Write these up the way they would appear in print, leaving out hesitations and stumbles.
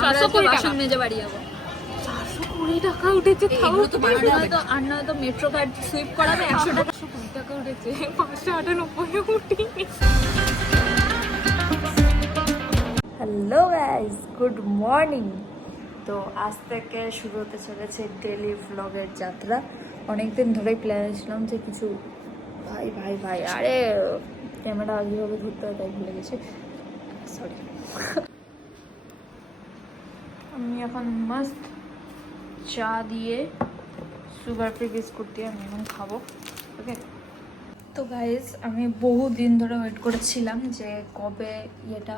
720 টাকা মেজে বাড়ি যাবো। 420 টাকা উঠেছে, আর নয়তো মেট্রো কার্ড সুইপ করাবে 100 টাকা। 120 টাকা উঠেছে, 598 উঠি। Hello guys, good morning. তো আজ থেকে শুরু হতে চলেছে ডেলি ভ্লগের যাত্রা। অনেকদিন ধরেই প্ল্যান ছিলাম যে কিছু ভাই ভাই ভাই আরে ক্যামেরা আগেভাবে ধরতে হয় তাই ভুলে গেছি, সরি। আমি এখন মাস্ট চা দিয়ে সুগার ফ্রি বিস্কুট দিয়ে আমি এখন খাবো, ওকে। তো গাইজ আমি বহুদিন ধরে ওয়েট করেছিলাম যে কবে এটা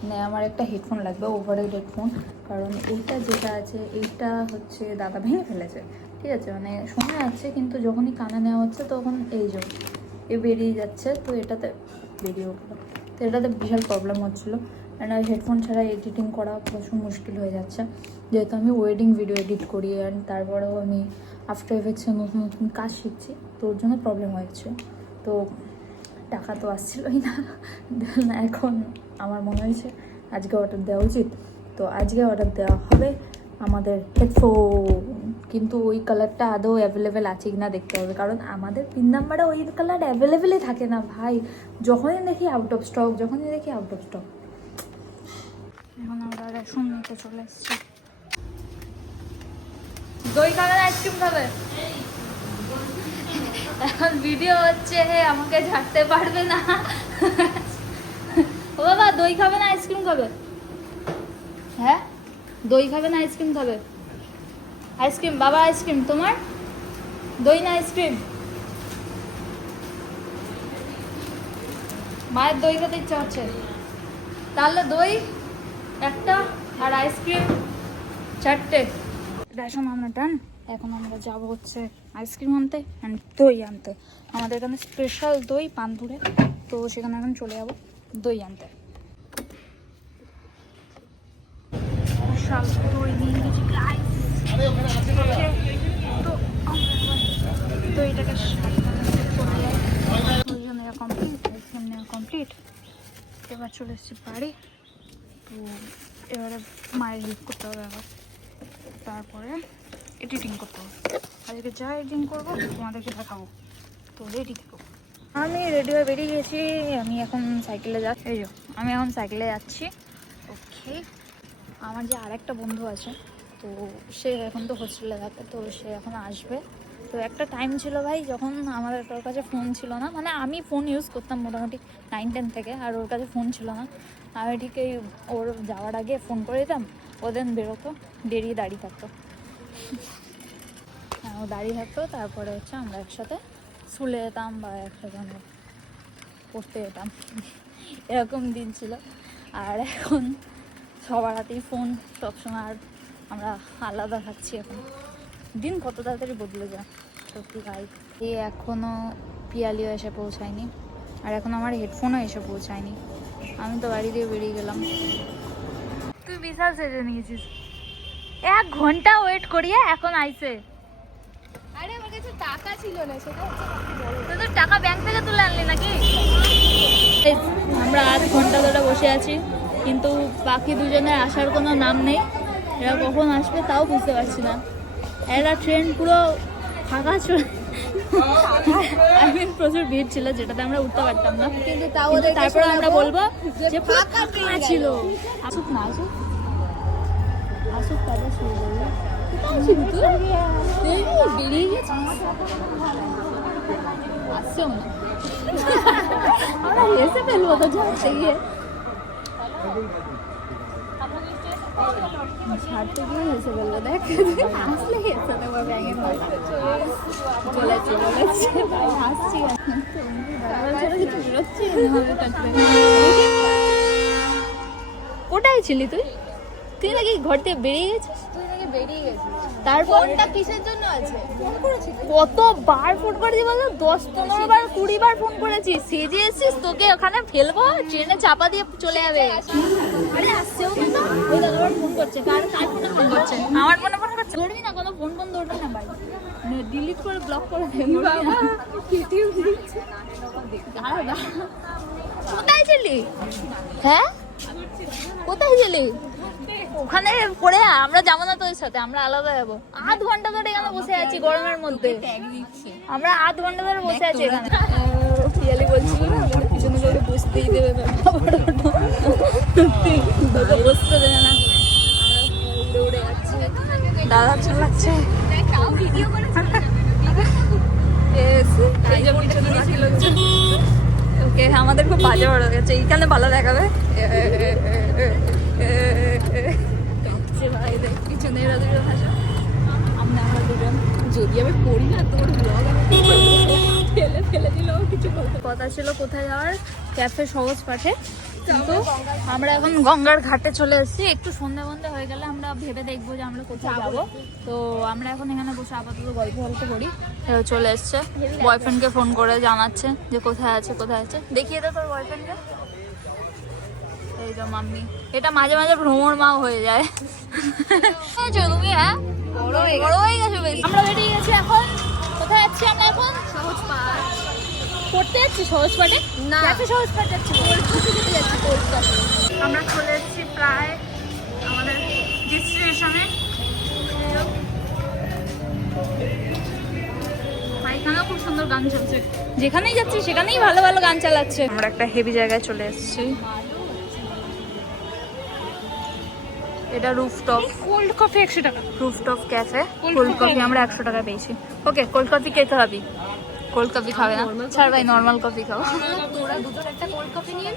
মানে আমার একটা হেডফোন লাগবে, ওভারহেড হেডফোন। কারণ এইটা যেটা আছে এইটা হচ্ছে দাদা ভেঙে ফেলেছে, ঠিক আছে, মানে শোনা যাচ্ছে কিন্তু যখনই কানে নেওয়া হচ্ছে তখন এই যে বেরিয়ে যাচ্ছে। তো এটাতে বেরিয়ে উঠলো, তো এটাতে বিশাল প্রবলেম হচ্ছিলো। অ্যান্ড আর হেডফোন ছাড়া এডিটিং করা প্রচুর মুশকিল হয়ে যাচ্ছে, যেহেতু আমি ওয়েডিং ভিডিও এডিট করি অ্যান্ড তারপরেও আমি আফটার এফেক্টসে নতুন নতুন কাজ শিখছি, তো ওর জন্য প্রবলেম হয়েছে। তো টাকা তো আসছিলই না, এখন আমার মনে হয়েছে আজকে অর্ডার দেওয়া উচিত। তো আজকে অর্ডার দেওয়া হবে আমাদের হেডফোন, কিন্তু ওই কালারটা আদৌ অ্যাভেলেবেল আছে কি না দেখতে হবে, কারণ আমাদের পিন নাম্বারে ওই কালার অ্যাভেলেবেলই থাকে না ভাই। যখনই দেখি আউট অফ স্টক, যখনই দেখি আউট অফ স্টক। এখন আমরা রেশন নিতে চলে এসেছি। দই খাবে না আইসক্রিম খাবে? এখন ভিডিও হচ্ছে, আমাকে ঝাড়তে পারবে না। ও বাবা, দই খাবে না আইসক্রিম খাবে? হ্যাঁ, দই খাবে না আইসক্রিম খাবে? আইসক্রিম বাবা, আইসক্রিম তোমার, দই না আইসক্রিম? মায়ের দই খেতে ইচ্ছা হচ্ছে, তাহলে দই একটা আর আইসক্রিম 4টে। রেশন আমরা ডান। এখন আমরা যাব হচ্ছে আইসক্রিম আনতে অ্যান্ড দই আনতে। আমাদের এখানে স্পেশাল দই পানপুরে, তো সেখানে এখন চলে যাবো দই আনতে। বিশাল দই নিয়ে গেছি গাইস। তো দইটাকে ওই জন্য কমপ্লিট, আইসক্রিম নেওয়া কমপ্লিট। এবার চলে এসেছি বাড়ি। তো এবারে মায়ের হেল্প করতে হবে আবার, তারপরে এডিটিং করতে হবে। আজকে যা এডিটিং করবো তোমাদেরকে দেখাবো, তো রেডি থাকো। আমি রেডি হয়ে বেরিয়ে গেছি। আমি এখন সাইকেলে যাচ্ছি, এই যে আমি এখন সাইকেলে যাচ্ছি, ওকে। আমার যে আরেকটা বন্ধু আছে, তো সে এখন তো হোস্টেলে থাকে, তো সে এখন আসবে। তো একটা টাইম ছিল ভাই যখন আমাদের ওর কাছে ফোন ছিল না, মানে আমি ফোন ইউজ করতাম মোটামুটি 9-10 থেকে, আর ওর কাছে ফোন ছিল না। আমি ঠিক এই ওর যাওয়ার আগে ফোন করে দিতাম, ও দেন বেরোতো, বেরিয়ে দাঁড়িয়ে থাকতো, ও দাঁড়িয়ে থাকতো। তারপরে হচ্ছে আমরা একসাথে স্কুলে যেতাম বা একসাথে আমরা পড়তে যেতাম, এরকম দিন ছিল। আর এখন সবার হাতেই ফোন সবসময়, আর আমরা আলাদা থাকছি। এখন দিন কত তাড়াতাড়ি বদলে যায় সত্যি ভাই। এই এখনও পিয়ালিও এসে পৌঁছায়নি, আর এখন আমার হেডফোনও এসে পৌঁছায়নি। আমি তো বাড়ি দিয়ে বেরিয়ে গেলাম। তুই বিশাল সেজে নিয়েছিস, 1 ঘন্টা ওয়েট করিয়ে এখন আইসে। আরে আমার কাছে টাকা ছিল না, সেটা হচ্ছে তোদের টাকা ব্যাংক থেকে তুলে আনলি নাকি? আমরা 8 ঘন্টা ধরে বসে আছি, কিন্তু বাকি দুজনের আসার কোনো নাম নেই। এরা কখন আসবে তাও বুঝতে পারছি না। এরা ট্রেন পুরো ফাঁকা ছিল, প্রচুর ভিড় ছিল, যেটাতে আমরা উঠতে পারতাম না, কিন্তু তাও তারপরে আমরা বলবো যে ফাঁকা ছিল। আসুক না আসুক, আসুক তাদের শুরু করবো। বেরিয়ে গেছে, আসছেও না, আমরা হেসে ফেলবো তো ঝাড়তে গিয়ে, ছাড়তে গিয়ে হেসে ফেলবো। দেখ আসলে হেসে দেবো, ব্যাঙের মতো চলেছে হাসছি। কোথায় ছিলি তুই? তুই নাকি ঘর থেকে বেরিয়ে গেছিস? তারপরটা কিসের জন্য আছে? কতবার ফোন করেছি বলো? 10-15 বার 20 বার ফোন করেছি। সেজে এসেছিস, তোকে ওখানে ফেলবো, ট্রেনে চাপা দিয়ে চলে যাবে। আরে আসছেও না, ওই দাদাবার ফোন করছে। কার ফোনে ফোন করছে? আমার ফোনে ফোন করছে। ধরবি না, কোনো ফোন বন্ধ ওঠে না ভাই, ডিলিট করে ব্লক করে দেবো। কোথায় ছিলি? হ্যাঁ কোথায় ছিলি? ওখানে পড়ে আমরা যাবো না তোর সাথে, আমরা আলাদা যাবো। আধ ঘন্টা ধরে এখানে বসে আছি গরমের মধ্যে, আমরা আধ ঘন্টা ধরে বসে আছি এখানে। পিয়ালি বলছিল না আমাদের পিছনে করে বসতেই দেবে না, তোকে বসতে দেবে না। দৌড়ে যাচ্ছে, দাদা চালাচ্ছে। ওকে, আমাদের খুব বাজে বড় গেছে, এইখানে ভালো দেখাবে। ভাই দেখ পিছনে এরা দুটো ভাষা, আমরা দুজন যদি আমি পড়ি না তোর ব্লগ ফেলে ফেলে দিলেও কিছু কথা ছিল কোথায় যাওয়ার, ক্যাফে সহজ পাঠে। কিন্তু আমরা এখন গঙ্গার ঘাটে চলে এসেছি। একটু সন্ধ্যা বন্ধে হয়ে গেলে আমরা ভেবে দেখবো যে আমরা কোথায় যাবো। তো আমরা এখন এখানে বসে আপাতত গল্প গল্প করি। চলে এসছে, বয়ফ্রেন্ডকে ফোন করে জানাচ্ছে যে কোথায় আছে কোথায় আছে। দেখিয়ে দে তোর বয়ফ্রেন্ডকে। এই যে মাম্মি, এটা মাঝে মাঝে ভ্রমর মাও হয়ে যায়। তুমি হ্যাঁ বড় হয়ে গেছো বেশি। আমরা বেরিয়ে গেছি এখন। কোথায় যাচ্ছি আমরা এখন? সহজ পাঠ পড়তে যাচ্ছি। সহজ পাঠে না, সহজ পাঠ যাচ্ছি, আমরা চলে এসেছি প্রায় আমাদের ডেস্টিনেশনে। এখানেও খুব সুন্দর গান চলছে, যেখানেই যাচ্ছি সেখানেই ভালো ভালো গান চালাচ্ছে। আমরা একটা হেভি জায়গায় চলে এসেছি। এটা রুফটপ কোল্ড কফি 100 টাকা। রুফটপ ক্যাফে, কোল্ড কফি আমরা 100 টাকা পেয়েছি। ওকে, কোল্ড কফি কে খাবি? কোল্ড কফি খাবে না, ছাড় ভাই, নর্মাল কফি খাও। তোরা দুজন একটা কোল্ড কফি নিয়ে,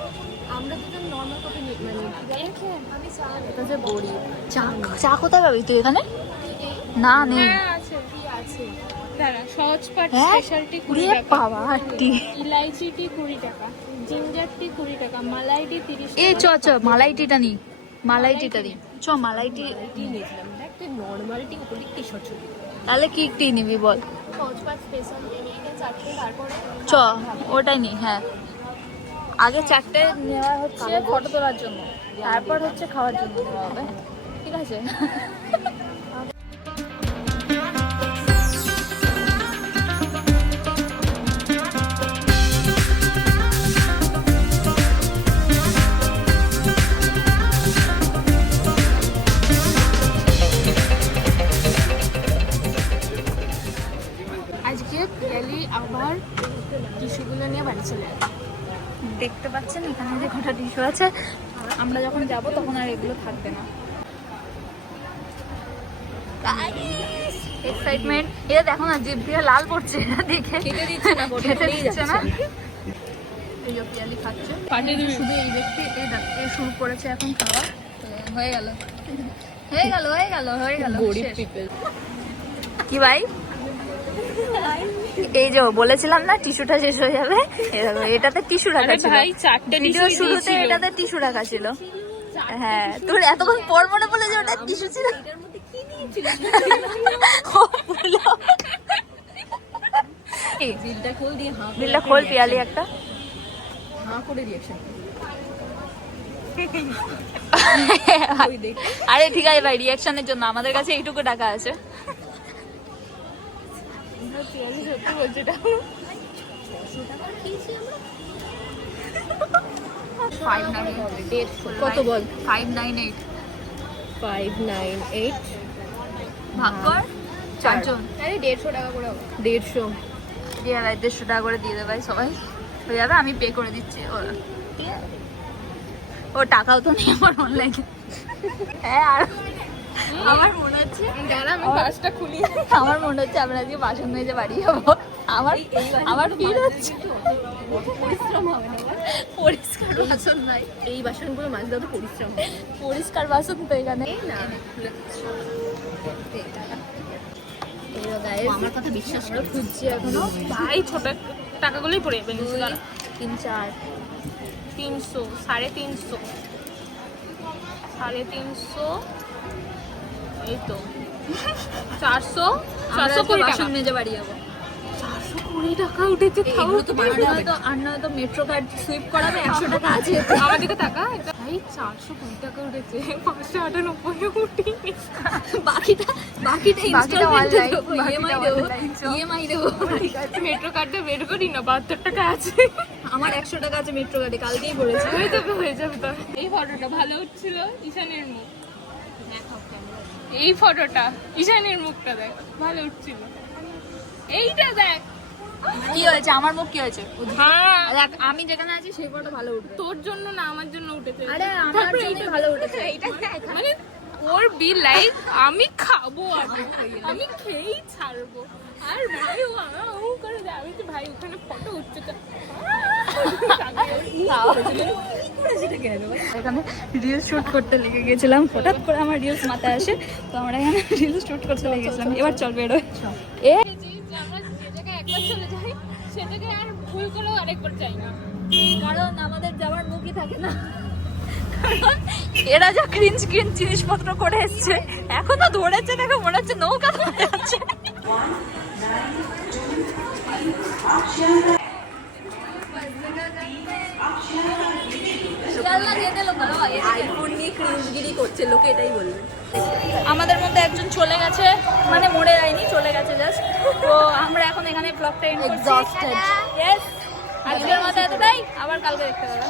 আমরা দুজন নরমাল কফি নিয়ে। আমি চা যে বড়ি চা কোথায় পাবি তুই? এখানে না নেই। আছে কি আছে দাঁড়া, সহজ পাট হ্যাঁ? স্পেশাল টি 20 ওরে টাকা, বাবা, টি ইলাইচি টি 20 টাকা, জিঞ্জার টি 20 টাকা, মালাই টি 30 এ টাকা। চ মালাই টিটা নি, মালাই টিটা নি, চ মালাই টি নিয়েছিলাম দেখ, তুই নরমাল টি উপরে টি শর্ট ছবি। তাহলে কি টি নিবি বল? সহজ পাট স্পেশাল টি নিয়ে নে চারটে, তারপরে চ ওটাই নি। হ্যাঁ, আগে 4টে নেওয়া হচ্ছে ফটো তোলার জন্য, তারপর হচ্ছে খাওয়ার জন্য নেওয়া হবে, ঠিক আছে? আজকে পিয়ালি আবার টিস্যুগুলো নিয়ে বাড়ি চলে যাবে। দেখতে পাচ্ছেন এখানে যে কটা টিস্যু আছে, আমরা যখন যাব তখন আর এগুলো থাকবে না। এক্সাইটমেন্ট, এটা দেখো না, জিভ দিয়ে লাল পড়ছে, এটা দেখে খেতে দিচ্ছে না, খেতে দিচ্ছে না। এই যে পিয়ালি খাচ্ছে, শুধু এই দেখতে এই শুরু করেছে এখন খাওয়া। হয়ে গেল হয়ে গেল হয়ে গেল হয়ে গেল। কি ভাই, এই যে বলেছিলাম না টিস্যুটা শেষ হয়ে যাবে, এটাতে টিস্যু রাখা ছিল। ভাই 4টে ভিডিও শুরুতে এটাতে টিস্যু রাখা ছিল। হ্যাঁ, তোর এতক্ষণ পর মনে পড়লে যে ওটা টিস্যু ছিল। বিলটা খোল দিয়ে হাঁ বিলটা খোল পিয়ালি, একটা হাঁ করে রিঅ্যাকশন। আরে ঠিক আছে ভাই, রিঅ্যাকশনের জন্য আমাদের কাছে এইটুকু টাকা আছে। পিয়ালি সত্যি বলছে এটা। 598 কত বল? 598 598 ভাগ কর 4 জন। আরে 150 টাকা করে হবে। 150 দিয়ে ভাই 150 টাকা করে দিয়ে দে ভাই, সবাই হয়ে যাবে। আমি পে করে দিচ্ছি। ও টাকাও তো নেই আমার অনলাইনে। হ্যাঁ, আর আমার মনে হচ্ছে, দাঁড়া আমি পাঁচটা খুলি। আমার মনে হচ্ছে আমরা আজকে বাসন মেজে বাড়ি যাবো। আমার ফিল হচ্ছে পরিশ্রম হবে না, পরিষ্কার বাসন নাই। এই বাসনগুলো মাজতে তো পরিশ্রম হবে। পরিষ্কার বাসন তো এখানে না আমার কথা বিশ্বাস করে খুঁজছি এখনো। ভাই ছোট টাকাগুলোই পড়ে যাবে নিচে। 3 4 300, 350, 350, এই তো 400, 420 টাকা। বাসন মেজে বাড়ি যাবো। 420 টাকা উঠেছে। আর নয়তো মেট্রো কার্ড সুইপ করাবে, 100 টাকা আছে। আমার দিকে টাকা ভাই 420 টাকা উঠেছে, 598 উঠিনি। বাকিটা ইনস্টলমেন্ট অনলাইন, দেবো, ইএমআই দেবো। মেট্রো কার্ডটা বের করি না, 72 টাকা আছে। আমার 100 টাকা আছে মেট্রো কার্ডে, কালকেই করেছি। হয়ে যাবে তো। এই ফটোটা ভালো উঠছিল, ঈশানের মুখ। এই ফটোটা ঈশানীর মুখটা দেখ, ভালো উঠছিল। এইটা দেখ কি হয়েছে, আমার মুখ কি হয়েছে? হ্যাঁ দেখ আমি যেখানে আছি সেই ফটো ভালো উঠবে। তোর জন্য না আমার জন্য উঠেছে। আরে আমার তারপরে জন্য এইটা ভালো দেখ। উঠেছে। এইটা দেখ, মানে ওর বি লাইক আমি খাবো আগে, আমি খেয়েই ছাড়বো। আর ভাই ও করে দেয়, আমি তো ভাই ওখানে ফটো উঠছে তো এখানে রিলস শুট করতে লেগে গেছিলাম, হঠাৎ করে আমার রিলস মাথায় আসে, তো আমরা এখানে রিলস শুট করতে লেগে গেছিলাম। এবার চল বেরোয়। এ যে আমরা যে জায়গায় একবার চলে যাই সে জায়গায় আর ভুল করেও আরেকবার যাই না। কারণ আমাদের যাওয়ার মুখই থাকে না, কারণ এরা যা ক্রিঞ্জ ক্রিঞ্জ জিনিসপত্র করে এসছে, এখনো ধরেছে, দেখো মনে হচ্ছে নৌকা ধরে আছে। আমাদের মধ্যে একজন চলে গেছে, মানে মরে যায়নি, চলে গেছে জাস্ট। তো আমরা এখন এখানে ব্লগটা এন্ড করছি। আজকের মতো এতটাই, আবার কালকে দেখতে পাবে।